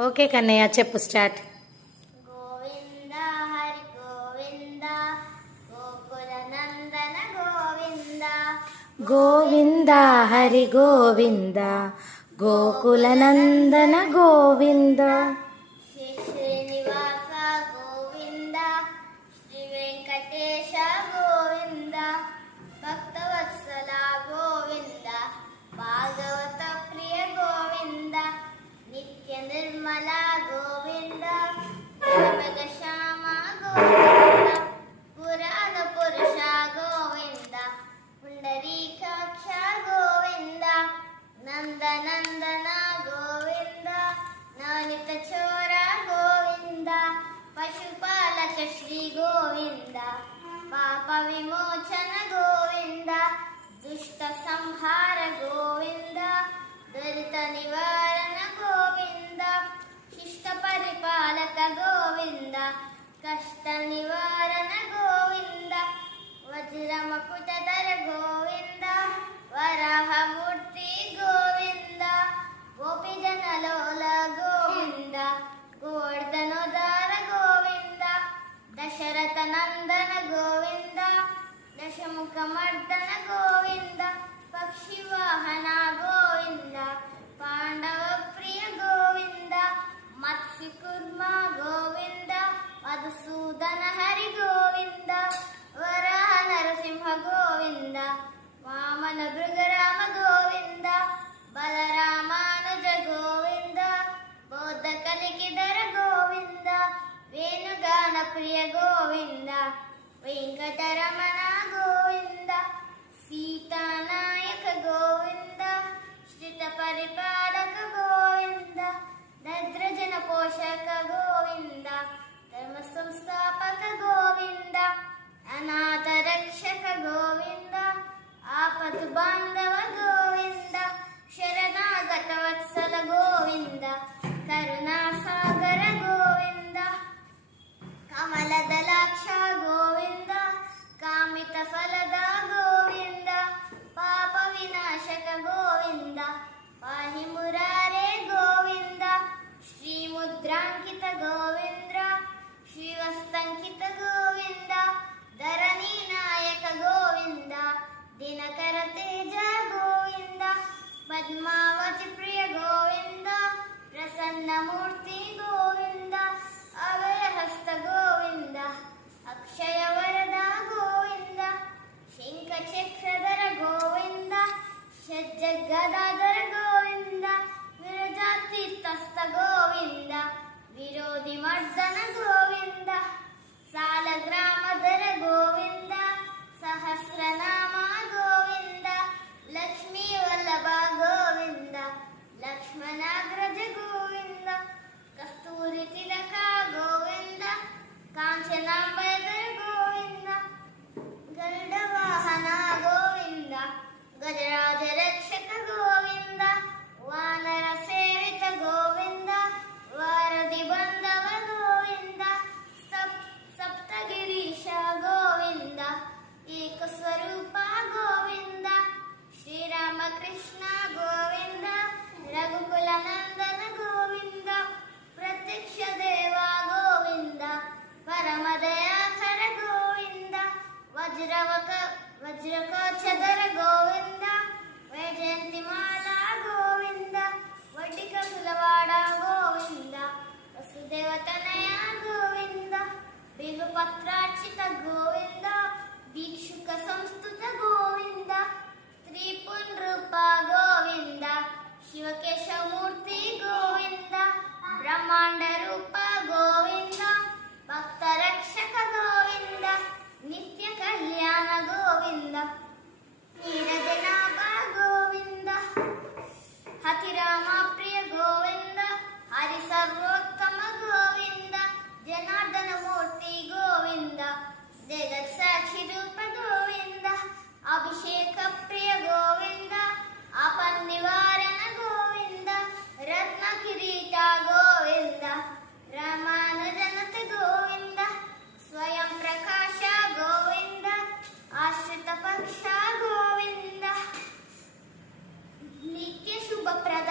Okay Kannayya, చెప్పు start. Govinda Hari Govinda Gokula నందన గోవింద గోవింద హరి గోవింద గోకుల నందన గోవింద శ్రీ శ్రీనివాస గోవింద శ్రీ వెంకటేశ గోవింద భక్తవత్సల గోవింద భాగవత ప్రియ గోవింద నిత్య నిర్మల గోవింద శ్యామ గోవింద పురాణ పురుష గోవింద పుండరీకాక్ష గోవింద నందనందన గోవింద నవనిత చోర గోవింద పశుపాలక శ్రీ గోవింద పాప విమోచన గోవింద దుష్ట సంహార గోవింద దళిత నివారణ గోవింద శిష్ట పరిపాలక గోవింద కష్ట నివారణ గోవింద వజ్రమకుటధర గోవింద వరాహమూర్తి గోవింద గోపిజనలోల గోవింద గోవర్ధనోదార గోవింద దశరథ నందన గోవింద దశముఖమర్దన గోవింద పక్షి వాహన గోవింద పాండవ ప్రియ గోవింద మత్స్య కుర్మ గోవింద మధుసూదన హరి గోవింద వరాహ నరసింహ గోవింద వామన భృగరామ గోవింద బలరామానుజ గోవింద బౌద్ధ కలికిధర గోవింద వేణుగాన ప్రియ గోవింద వెంకటరమణ గోవింద సీతానాయక గోవింద శ్రిత పరిపాలక గోవింద దద్రజన పోషక గోవింద ధర్మ సంస్థాపక గోవింద అనాథ రక్షక గోవింద ఆపతు బాంధవ గోవింద శరణాగత వత్సల గోవింద కరుణాసాగర గోవింద కమలదలాక్ష గోవింద కామిత ఫలద గోవింద పాప వినాశక గోవింద పాహి మురారే గోవింద శ్రీముద్రాంకిత గోవింద శ్రీవస్తంకిత గోవింద ధరణీ నాయక గోవింద దినకర తేజ గోవింద పద్మావతి ప్రియ గోవింద ప్రసన్నమూర్తి గోవింద అభయహస్త గోవింద అక్షయ వరద గోవింద శంఖ చక్రధర గోవింద షడ్జగదాధర గోవింద విరజాతీర్థస్థ గోవింద విరోధి మర్దన గోవింద సాలగ్రామధర గోవింద సహస్రనామ గోవింద లక్ష్మీ వల్లభ గోవింద లక్ష్మణాగ్రజ గోవింద కస్తూరి తిలక గోవింద కాంచనాంబర గోవింద గరుడ వాహన గోవింద గజరాజ రక్షక గోవింద వానర సేవిత గోవింద వారధి బంధవ గోవింద సప్తగిరీశ గోవింద ఏక స్వరూప గోవింద శ్రీరామకృష్ణ గోవింద రఘుకుల నందన గోవింద ప్రత్యక్ష దేవ గోవింద పరమదయాకర గోవింద వజ్రకోచధర గోవింద వైజయంతిమాల గోవింద వడ్డిక కులవాడ గోవింద వసుదేవతనయ గోవింద బిలుపత్రార్చిత గోవింద దీక్షుక సంస్థుత గోవింద స్త్రీ పునరూప గోవింద శివకేశవమూర్తి గోవింద బ్రహ్మాండ రూప గోవింద భక్త రక్షక గోవింద నిత్య కళ్యాణ గోవింద నీరజనాభ గోవింద హతిరామ ప్రియ గోవింద హరి సర్వోత్తమ గోవింద జనార్దన మూర్తి గోవింద జగత్ సాక్షి రూప గోవింద అభిషేక ప్రియ గోవింద అపన్నివారణ గోవింద రత్న కిరీట గోవింద రామానుజనత గోవింద స్వయం ప్రకాశ గోవింద ఆశ్రిత పక్ష గోవింద నిత్య శుభప్రద